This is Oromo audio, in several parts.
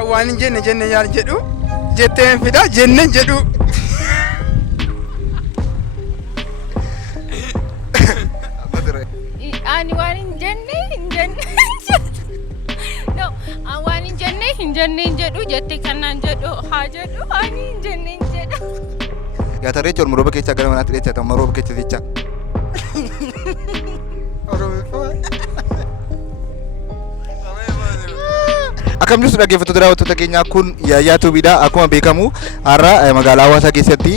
Awwaan hin jenne yaal jedhu jetteen fida jenne jedhu. Ani waan hin jenne no waan hin jenne jedhu jette kanaan jedhu haa jedhu ani hin jenne jedhu. Gaatarree chor marooba keessa gara manaatti dheechata marooba keessa jecha. Akkam jirtu dhaggeeffattoota daawwattoota keenyaa kun Yaayyaa Tuubiidha. Akkuma beekamu har'a magaalaa Hawaasaa keessatti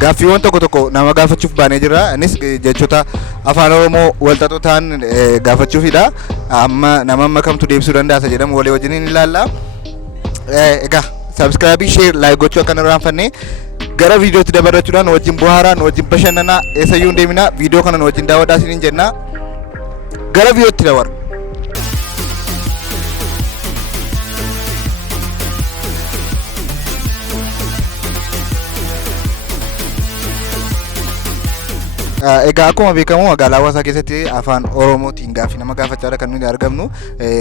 gaaffiiwwan tokko nama gaafachuuf baanee jirra. Innis jechoota afaan Oromoo walxaxoo ta'an gaafachuufidha. Amma nama kamtu deebisuu danda'a jedhamu walii wajjin ni ilaalla. Egaa subscribe, share, like gochuu akka hin irraanfanne gara viidiyootti dabarrachuudhaan wajjin bohaaraan wajjin bashannanaa eessayyuu hin deemina. Viidiyoo kana wajjin daawwadhaa isiniin jenna. Gara viidiyootti dabarra. Egaa akkuma beekamu magaalaa Hawaasaa keessatti afaan Oromootiin gaaffii nama gaafachaa kan nuti argamnu.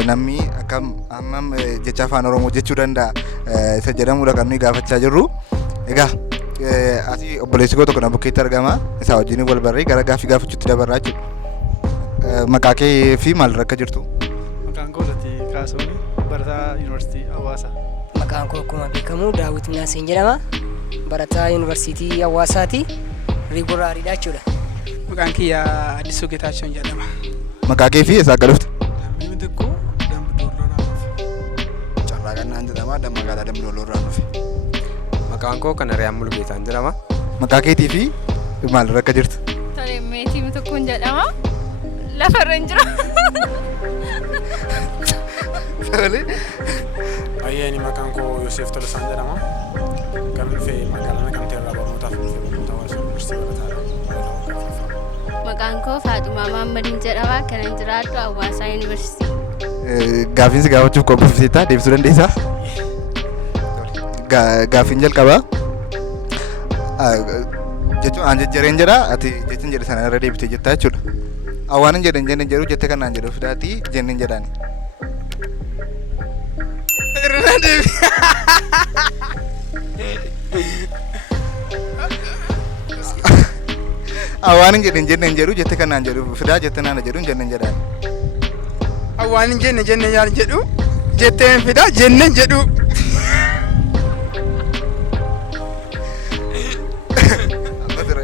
Namni akkam hammam jecha afaan Oromoo jechuu danda'a isa jedhamudha kan nuti gaafachaa jirru. Egaa asii obboleessi koo tokko na bukkeetti argama. Isaa wajjin wal barree gara gaaffii gaafachuutti dabarraa jechuudha. Maqaa kee fi maalirra akka jirtu? Maqaan koo Latii Kaasoon barataa Yuunivarsiitii Hawaasaa. Maqaan koo akkuma beekamu Daawit Minaaseen jedhama. Barataa Yuunivarsiitii Hawaasaati. Riguraariidha jechuudha. Maqaan kiyya Addisuu Geetaachoo jedhama. Maqaa kee fi eessaa akka dhufte? Namni tokko Dambidoolloodhaan dhufe. Carraa Qannaan jedhama. Magaalaa Dambidoolloodhaan dhufe. Maqaan koo Kanariyaan Mulgeetaan jedhama. Maqaa keetii fi maalirra akka jirtu? Tole meetii tokkoon jedhama. Lafarra hin jira. Ayyaani maqaan koo Yoosef Tolosaan jedhama. Kan dhufe magaalaa Naqamtee irraa barnootaaf dhufe barnoota Hawaasaa Yuunivarsiitii barataadha. Maqaan koo Faaxumaa Maammadin jedhama. Kanan jiraadhu Hawaasaa Yuunivarsiitii. Gaaffiin gaafachuuf qophoofsitaa deebisuu dandeessaa? Gaaffiin jalqabaa. Jechuun aan jejjereen jedha ati jechin jedhe sana irra deebitee jettaa jechuudha. Awwaan hin jenne jedhu jette kanaan jedhu fidaati jenneen jedhaani. Irra deebi. Awwaan hin jenne jedhu jette kanaan jedhu fidaa jette naana jedhu jenneen jedhaani. Awwaan hin jenne yaal jedhu jetteen fida jenne jedhu.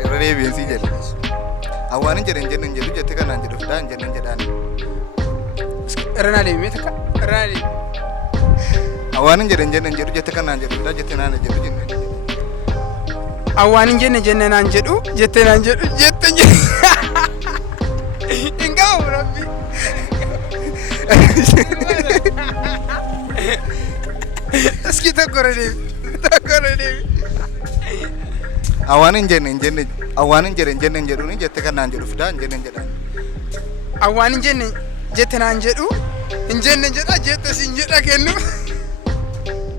Irra deebiinsii jedhe. Awwaan hin jenne jedhu jette kanaan jedhu fidaa jenneen jedhaani. Irra naa deebi meeqa? Irra naa deebi. Awwaan hin jenne jedhu jette kanaan jedhu fidaa jette naana jedhu jenneen jedhaani. Awwaan hin jenne naan jedhu jette naan jedhu jette hin qabu rabbi. Eski tokko deebi. Awwaan hin jenne jedhuun jette kanaan jedhu fidaa jenneen jedhaani. Awwaan hin jenne jette naan jedhu hin jenne jedha jette siin jedha kennu.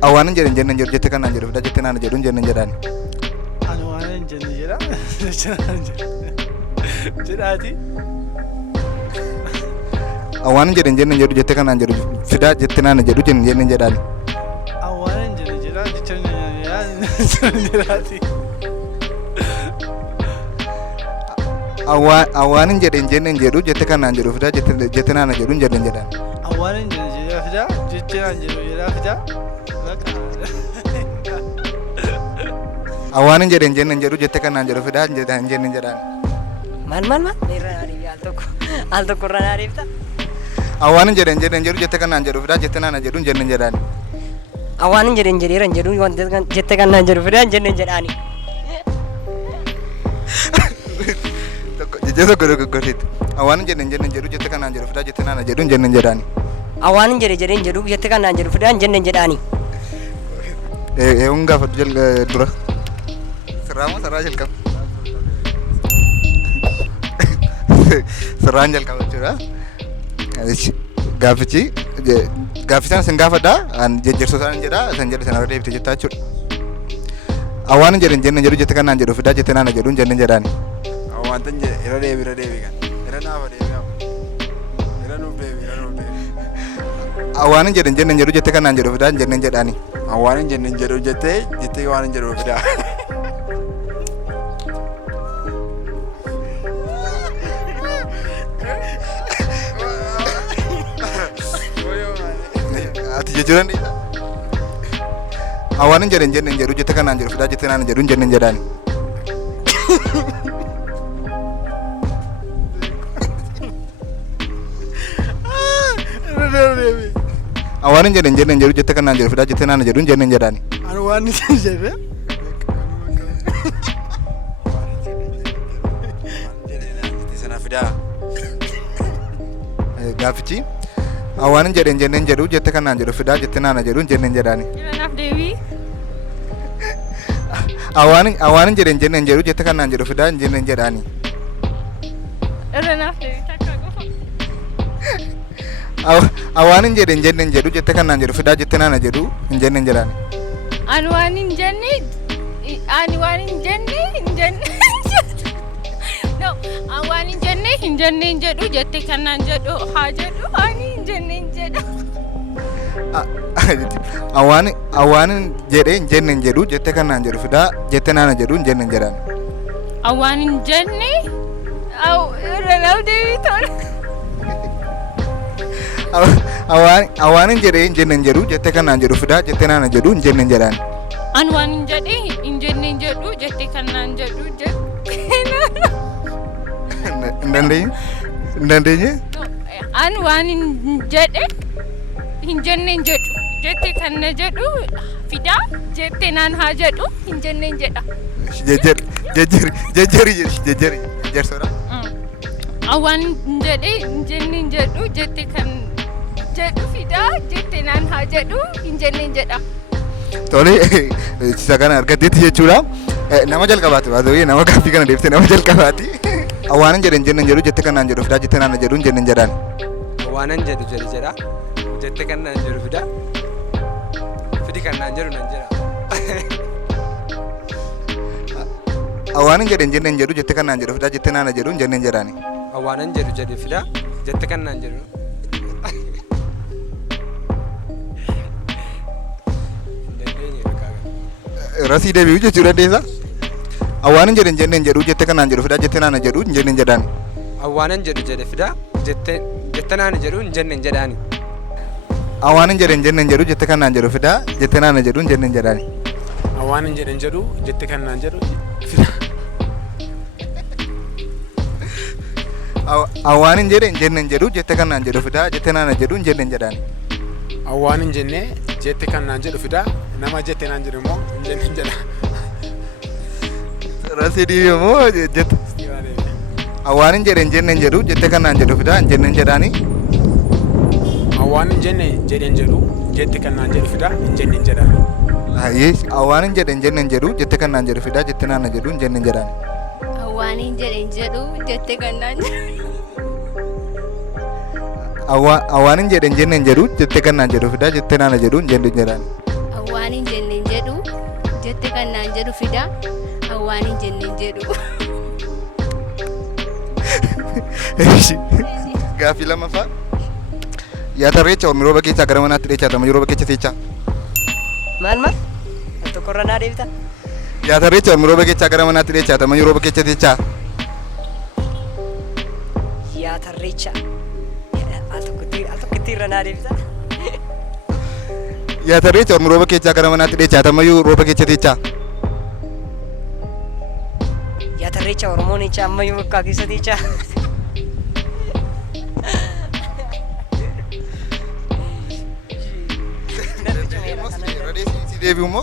Awwaan hin jenne jedhu jette kanaan jedhu fidaa jette naana jedhu jenneen jedhaani. Ani waan hin jenne jedha. Jedhaati. Awwaan hin jenne jedhu jette kanaan jedhu fidaa jette naana jedhu jenneen jedhaani. Awwaan hin jenne jedha jecha jedhaati. Awwaan hin jenne jedhu jette kanaan jedhu fidaa jette naana jedhu jenneen jedhaani. Awwaan hin jenne jedha fidaa jette naan jedhu jedha fidaa. Awwaan hin jenne jedhu jette kanaan jedhu fidaa jenneen jedhaani. Maal? Irra naariif al tokko irra naariifta. Awwaan hin jenne jedhu jette kanaan jedhu fidaa jette naana jedhu jenneen jedhaani. Awwaan hin jedhu jette kanaan jedhu fidaa jenneen jedhaani. Jechee tokko dogoggorteetti. Awwaan hin jenne jedhu jette kanaan jedhu fidaa jette naana jedhu jenneen jedhaani. Awwaan hin jedhu jette kanaan jedhu fidaa jenneen jedhaani. Eeguun gaafatu dura. Sirraa moo sarara jalqaba? Sirraan jalqaba jechuudha. Gaaffii sana sin gaafadha. Jejjersoo isaan jedha. San jedhe sanarra deebite jettaa jechuudha. Awwaan hin jenne jedhu jette kanaan jedhu fidaa jette naana jedhu jenneen jedhaani. Awwaan tan jedhe irra deebi kan. Irra naafa deebi. Irra nuuf deebi. Awaan hin jedhin jedhu jettee kanaan jedhu fidaa hin jenneen jedhaani. Awwaan hin jenne hin jedhu jettee waan hin jedhu fidaa. Ati jechuu dandeessaa? Awaan hin jedhin jedhu jettee kanaan jedhu fidaa jettee naan jedhu hin jenneen jedhaani. Awaan hin jedhin jedhu jettee kanaan jedhu fidaa jettee naan jedhu hin jenneen jedhaani. Ani waan hin jedhe. Sana fidaa. Gaafichi awaan hin jedhin jedhu jettee kanaan jedhu fidaa jettee naan jedhu hin jenneen jedhaani. Iranaaf deebii. Awaan hin jedhin jedhu jettee kanaan jedhu fidaa hin jenneen jedhaani. Iranaaf deebii takka qofa. Awaan hin jedhin jedhu jettee kanaan jedhu fidaa jettee naan jedhu hin jenneen jedhaani. Ani waan hin jenne no waan hin jenne hin jedhu jette kanaan jedhu haa jedhu ani hin jenne hin jedhu. Awaan jedhin jedhu jettee kanaan jedhu fidaa jettee naan jedhu hin jenneen jedhaani. Awaan hin jenne iranaaf deebii tola. Awaan hin jedhu jettee kanaan jedhu fidaa jettee naan jedhu hin jenneen jedhaani. Ani waan hin jenne hin jedhu jette kanaan jedhu Hin dandeenye? Ani waan hin jenne hin jedhu jette kana jedhu fidaa jette naan haa jedhu hin jenne hin jedha. Jejjeri soora. Awaan hin jenne hin jedhu jette kan jedhu fidaa jette naan haa jedhu hin jenne hin jedha. Tole isa kana argatteetti jechuudha. Nama jalqabaati baatoo nama gaaffii kana deebitee nama jalqabaati. Awaan hin jedhu jettee kanaan jedhu fidaa jettee naan jedhu hin jenneen jedhaani. Awwaan hin jedhu jedha jettee kanaan jedhu fidaa. Fidi kanaan jedhu nan jedha. Awaan hin jedhu jettee kanaan jedhu fidaa jettee naan jedhu hin jenneen jedhaani. Awwaan hin jedhu fidaa jettee kanaan jedhu. Rasii deebi'u jechuu dandeessaa? Awwaan hin jedhu jettee kanaan jedhu fidaa jettee naan jedhu hin jenneen jedhaani. Awwaan hin jedhu fidaa jettee naan jedhu hin jenneen jedhaani. Awwaan hin jedhu jettee kanaan jedhu fidaa jettee naan jedhu hin jenneen jedhaani. Awwaan hin jedhu jettee kanaan jedhu fidaa. Awwaan hin jedhu jettee kanaan jedhu fidaa jettee naan jedhu hin jenneen jedhaani. Awwaan hin jenne jette kanaan jedhu fidaa nama jette naan jedhu immoo hin jenne hin jedha. Rasii deebi'u moo jette? Awwaan hin jedhu jettee kanaan jedhu fidaa hin jenneen jedhaani. Awwaan hin jenne jedhu jette kanaan jedhu fidaa hin jenne hin jedha. Awwaan hin jedhu jettee kanaan jedhu fidaa jettee naan jedhu hin jenneen jedhaani. Awwaan hin jedhu jette kanaan jedhu. Awwaan hin jedhu jettee kanaan jedhu fidaa jettee naan jedhu hin jenneen jedhaani. Awwaan hin jedhu jette kanaan jedhu fidaa awwaan hin jedhu. Gaaffii lammaffaa. Yaatarreecha Oromoo rooba keessaa gara manaatti dheechaatama yeroo bakkeecha teechaa. Maal? Tokkorra naa deebita. Yaatarreecha Oromoo rooba keessaa gara manaatti dheechaatama yeroo bakkeecha teechaa. Yaatarreecha. Al tokkotti irra naa deebita. Yaatarreecha Oromoo rooba keessaa gara manaatti dheechaatama yeroo bakkeecha teechaa. Yaatarreecha Oromoon jecha ammayyuu bakkaa keessa teechaa. Deebi'u moo?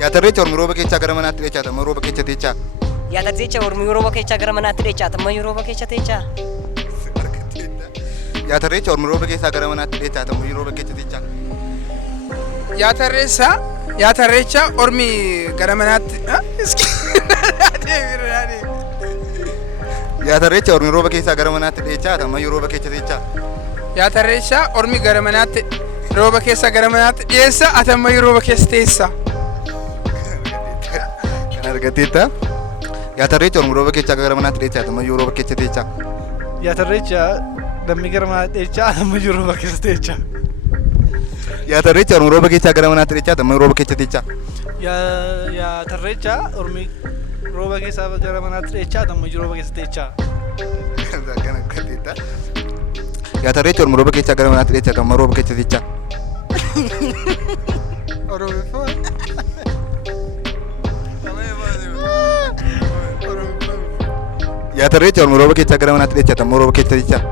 Yaatarreecha Oromoo rooba keessaa gara manaatti dheechaatama yeroo bakkeecha teechaa. Yaatarreecha Oromoo rooba keessaa gara manaatti dheechaatama yeroo bakkeecha teechaa. Yaatarreecha Oromoo rooba keessaa gara manaatti dheechaatama yeroo bakkeecha teechaa. Yaatarreecha ormi gara manaatti Yaatarreecha Oromoo rooba keessaa gara manaatti dheechaatama yeroo bakkeecha teechaa. Yaatarreecha ormi gara manaatti rooba keessa gara manaatti dhiyeessa atamma rooba keessa teessa. Kan argatteetta. Yaatarreecha Oromoo rooba keessaa gara manaatti dheechaatama yeroo bakkeecha teechaa. Yaatarreecha dammi gara mana dheechaa amma jiru rooba keessa teechaa. Yaata irreecha Oromoo rooba keessaa gara manaatti dheechaa amma rooba keessa teechaa. Yaa tarreechaa ormi rooba keessaa gara manaatti dheechaa amma jiru rooba keessa teechaa. Kana gaddeetta. Yaata irreecha Oromoo rooba keessaa gara manaatti dheechaa amma rooba keessa teechaa. Yaata irreecha Oromoo rooba keessaa gara manaatti dheechaa amma rooba keessa teechaa.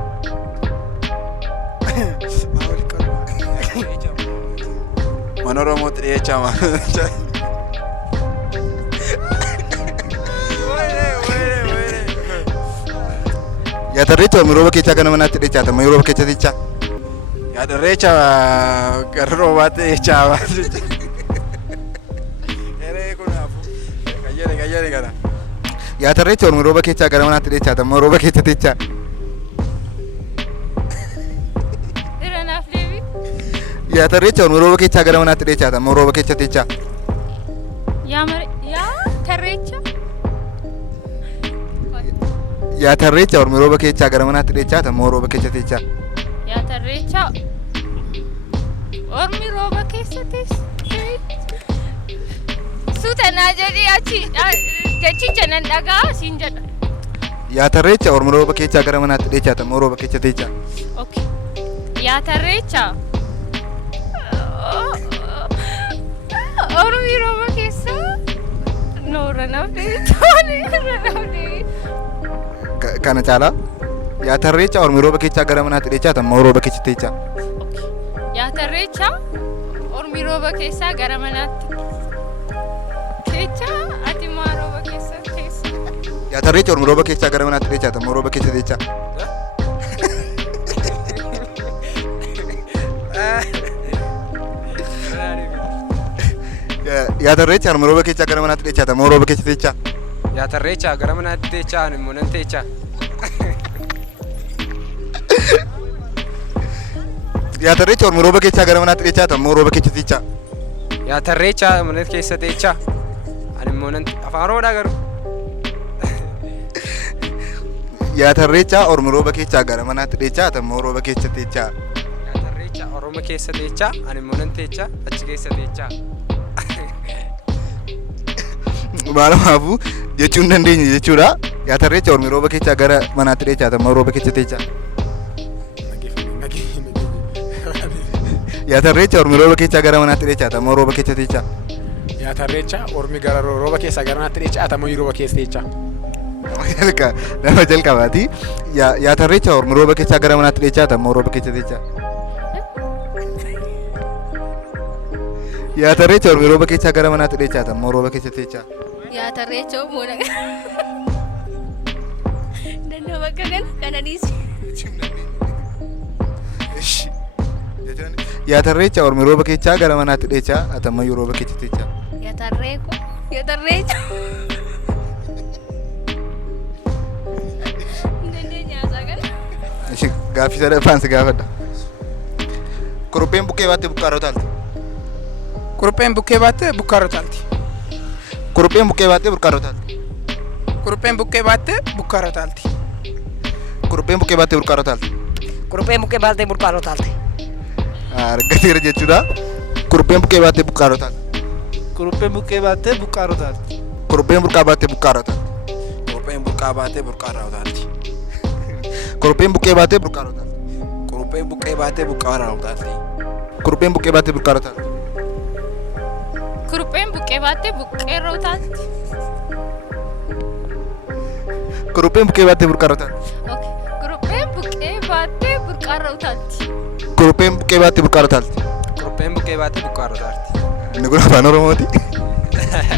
Mana Oromootti dhiyeechama. Yaata irreecha Oromoo rooba keessaa gara manaatti dheechaa amma rooba keessa teechaa. Yaada irreecha gara roobaatti dhiyeechama. Eree kun hafu. Qayyare kana. Yaata irreecha Oromoo rooba keessaa gara manaatti dheechaa amma rooba keessa teechaa. Iranaaf deebi. Yaata irreecha Oromoo rooba keessaa gara manaatti dheechaa amma rooba keessa teechaa. Yaa tarreecha. Yaata irreecha Oromoo rooba keessaa gara manaatti dheechaa amma rooba keessa teechaa. Yaa tarreecha. Ormi rooba keessa teessa. Suutanaa jedhee achi jechicha nan dhagaa siin jedha. Yaata irreecha Oromoo rooba keessaa gara manaatti dheechaa amma rooba keessa teechaa. Okay. Yaa tarreecha. Ormi rooba keessa. No, ranaaf deebi. Kana caalaa. Yaata irreecha Oromoo rooba keessaa gara manaatti dheechaa amma rooba keessa teechaa. Yaa tarreecha. Ormi rooba keessaa gara manaatti teechaa. Ati maa rooba keessa teessa. Yaata irreecha Oromoo rooba keessaa gara manaatti dheechaa amma rooba keessa teechaa. Yaata irreecha Oromoo rooba keessaa gara manaatti dheechaa amma rooba keessa teechaa. Yaa tarreechaa gara manaatti teechaa ani immoo nan teechaa. Yaata irreecha Oromoo rooba keessaa gara manaatti dheechaa amma rooba keessa teechaa. Yaa tarreechaa mana keessa teechaa ani immoo nan afaan Oromoodhaa garuu. Yaata irreecha Oromoo rooba keessaa gara manaatti dheechaa amma rooba keessa teechaa. Yaa tarreechaa Oromoo keessa teechaa ani immoo nan teechaa achi keessa teechaa. Maalumaafuu jechuun dandeenya jechuudha. Yaata irreecha Oromoo rooba keessaa gara manaatti dheechaa amma rooba keessa teechaa. Yaata irreecha Oromoo rooba keessaa gara manaatti dheechaa amma rooba keessa teechaa. Yaata irreecha Ormi gara rooba keessaa gara manaatti dheechaa amma rooba keessa teechaa. Nama jalqabaati. Yaata irreecha Oromoo rooba keessaa gara manaatti dheechaa amma rooba keessa teechaa. Yaata irreecha Oromoo rooba keessaa gara manaatti dheechaa amma rooba keessa teechaa. Yaa tarreecha muudha. Dandoo bakka kana dhiisi. Yaata irreecha Oromoo rooba keessaa gara manaatti dheechaa amma rooba keessa teechaa. Yaa tarreecha. Yaa tarreecha. Gaaffii sadaffaan si gaafadha. Kurupheen bukkee baattee bukkaarra utaalti. Kurupheen bukkee baattee bukkaarra utaalti. Kurupheen bukkee baattee bukkaarra utaalti. Kurupheen bukkee baattee bukkaarra utaalti. Kurupheen bukkee baattee bukkaarra utaalti. Kurupheen bukkee baattee burqaarra utaalti. Argateera jechuudha. Kurupheen bukkee baattee bukkaarra utaalti. Kurupheen bukkee baattee buqqaarra utaalti. Kurupheen burqaa baattee bukkaarra utaalti. Kurupheen burqaa baatee burqaarraa utaalti. Kurupheen bukkee baattee burqaarra utaalti. Kurupheen buqqee baatee burqaarraa utaalti. Kurupheen bukkee baattee burqaarra utaalti. Kurupheen buqqee baattee buqqeerra utaalti. Kurupheen bukkee baattee burqaarra utaalti. Okay. Kurupheen buqqee baattee burqaarra utaalti. Kurupheen bukkee baattee burqaarra utaalti. Kurupheen buqqee baatee burqaarra utaalti. Inni kun afaan Oromooti.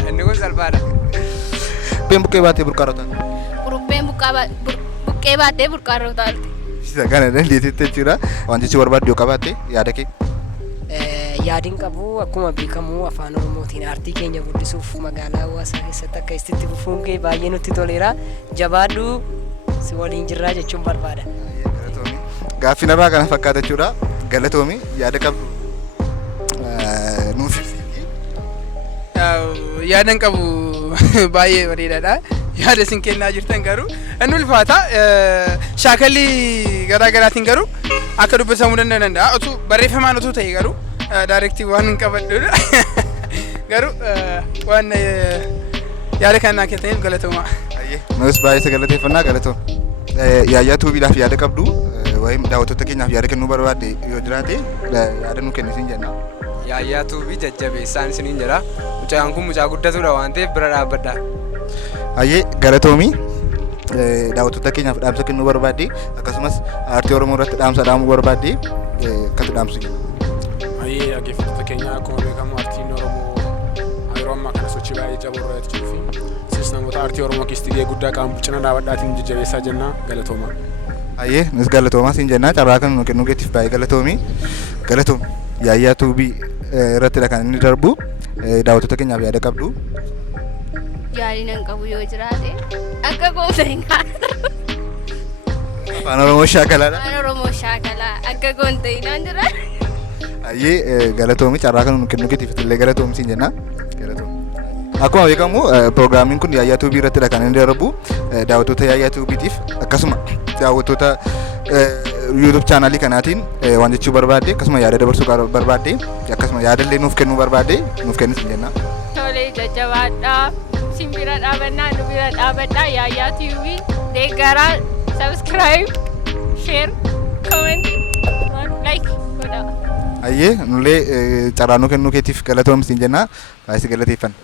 Inni kun salphaadha. Kurupheen bukkee baattee burqaarra utaalti. Kurupheen buqqee baattee burqaarra utaalti. Isa kana dandeessitti jechuudha. Wanti si barbaaddu yoo qabaatte yaada kee. Yaadiin qabu akkuma beekamu afaan Oromootiin aartii keenya guddisuuf magaalaa hawaasaa keessatti akka itti fufuun kee baay'ee nutti toleera. Jabaadhu si waliin jirraa jechuun barbaada. Gaaffii narraa kana fakkaata jechuudha. Galatoomi yaada qabdu nuuf ibsi. Yaadan qabu baay'ee bareedaadha. yaada isin kennaa jirtan garuu inni ulfaata shaakalli garaa garaatiin garuu akka dubbisamuu danda'a utuu barreeffamaan utuu ta'e garuu daayirektii waan hin qabadhuudha garuu waan yaada kanaa keessaniif galatoomaa. Nus baay'ee galateeffannaa galatoom. Yaayyaa tuubiidhaaf yaada qabdu wayim daawwattoota keenyaaf yaada kennuu barbaadde yoo jiraate yaada nu kennisiin jenna. Yaayyaa tuubii jajjabeessaan isiniin jedha. Mucaan kun mucaa guddatudha waan ta'eef bira dhaabbadha. Ayyee galatoomii daawwattoota keenyaaf dhaamsa kennuu barbaadde akkasumas aartii Oromoo irratti dhaamsa dhaamuu barbaadde akkatti dhaamsu jenna. Ayyee dhaggeeffattoota keenya akkuma beekamu aartiin Oromoo yeroo ammaa kana sochii baay'ee jaboo irra jiruu fi sis namoota aartii Oromoo keessatti gahee guddaa qaban cina dhaabadhaatiin jajjabeessaa jenna galatooma. Ayyee nus galatoomaa siin jenna carraa kan nu kennuu keetiif baay'ee galatoomii galatoom yaayyaa tuubii irrattidha kan inni darbu daawwattoota keenyaaf yaada qabdu. Yaadiin hin qabu yoo jiraate akka gootanii Afaan Oromoo shaakalaadha. Afaan Oromoo shaakalaa akka gootanii jira. Ayyee galatoomii carraa kan nu kennuu keetiif illee galatoomii siin jenna galatoom. Akkuma beekamu pirogiraamiin kun yaayyaa tuubii irrattidha kan inni darbu daawwattoota yaayyaa tuubiitiif akkasuma daawwattoota YouTube chaanalii kanaatiin waan jechuu barbaadde akkasuma yaada dabarsuu barbaadde akkasuma yaada illee nuuf kennuu barbaadde nuuf kennis hin jenna. Tolee jajjabaadhaa simbira dhaabannaa nu bira dhaabadhaa yaayyaa tiivii deeggaraa subscribe share comment like godhaa. Ayyee nullee carraa nu kennuu keetiif galatoomii siin jenna baay'ee galateeffanna.